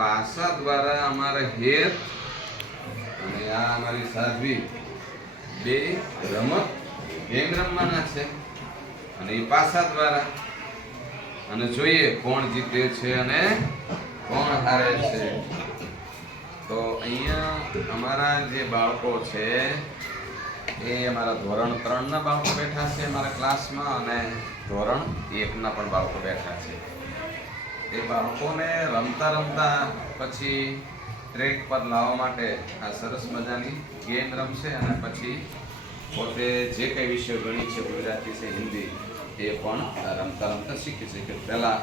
પાસા દ્વારા અમારે હેત અને આ અમારી સાધ્વી બે રમત ગેમ રમવાના છે અને એ પાસા દ્વારા અને જોઈએ કોણ જીતે છે અને કોણ હારે છે. તો અહીંયા અમારા જે બાળકો છે એ અમારા ધોરણ 3 ના બાળકો બેઠા છે અમારા ક્લાસમાં અને ધોરણ 1 ના પણ બાળકો બેઠા છે. એ બાળકોને રમતા રમતા પછી ટ્રેક પર લાવવા માટે આ સરસ મજાની ગેમ રમશે અને પછી પોતે જે કંઈ વિષય ગણિત છે, ગુજરાતી છે, હિન્દી એ પણ રમતા રમતા શીખી શકે. પહેલા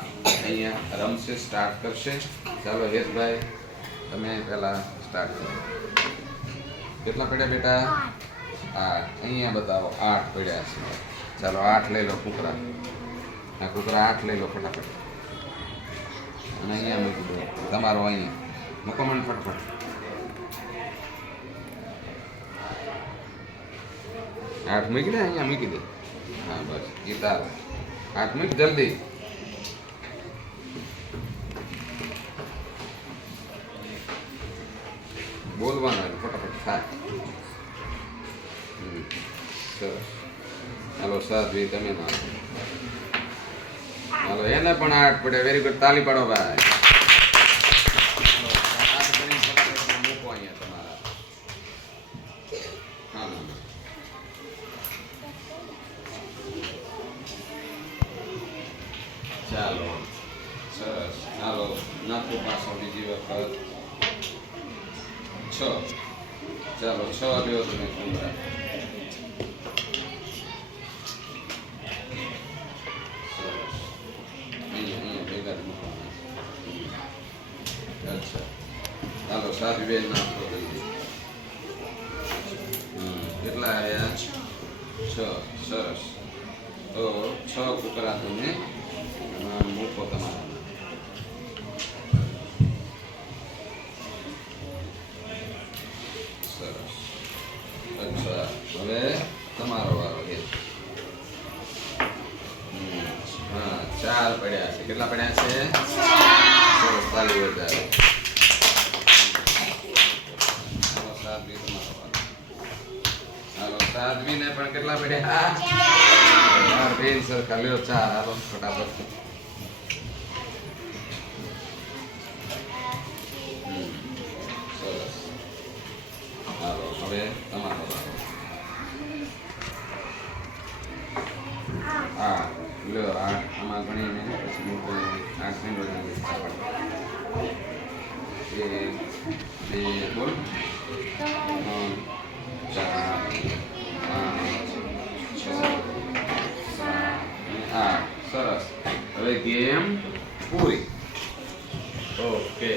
અહીંયા રમશે, સ્ટાર્ટ કરશે. ચાલો હેતભાઈ તમે પહેલા સ્ટાર્ટ કરો. કેટલા પડ્યા બેટા? 8. અહીંયા બતાવો 8 પડ્યા છે. ચાલો 8 લઈ લો કુકરા. આ કુકરા 8 લઈ લો ફટાફટ અને અહીંયા મૂકી દો. તમારો અહીંયા મૂકો મને ફટફટ. 8 મૂકી દે, અહીંયા મૂકી દે. હા બસ એ તાર 8 મૂક જલ્દી. બોલવાનું ફટાફટ થાય. સરસ. હાલો સાધ્વી તમે ના હાલો એને પણ 8 પડે. Very good. તાલી પાડો ભાઈ. મૂકો અહીંયા તમારા. હા ચાલો સરસ. હાલો નાખો પાછો બીજી વખત. 6. ચાલો 6 લ્યો તમે કુંભરા. અચ્છા ચાલો સાધ્વી બેન નાખો જલ્દી. કેટલા આવ્યા? 6. સરસ. તો 6 કુકરા તમે મૂકો તમારા. સરસ. અચ્છા હવે તમારો વારો છે. હા 4 પડ્યા છે. કેટલા પડ્યા છે? 4. તાલી વધારે. હાલો સાધ્વી તમારો વારો. હાલો સાધ્વીને પણ કેટલા પડ્યા? 4. બેન સરખા લ્યો 4. હાલો ફટાફટ. સરસ. હાલો હવે તમારો વારો. હા લ્યો 8 આમાં ગણીને પછી મૂકો. 8 મિનિટ વધુ. 1 2 બોલ. 3 4 5 6 7 8. સરસ. હવે ગેમ પૂરી. ઓકે.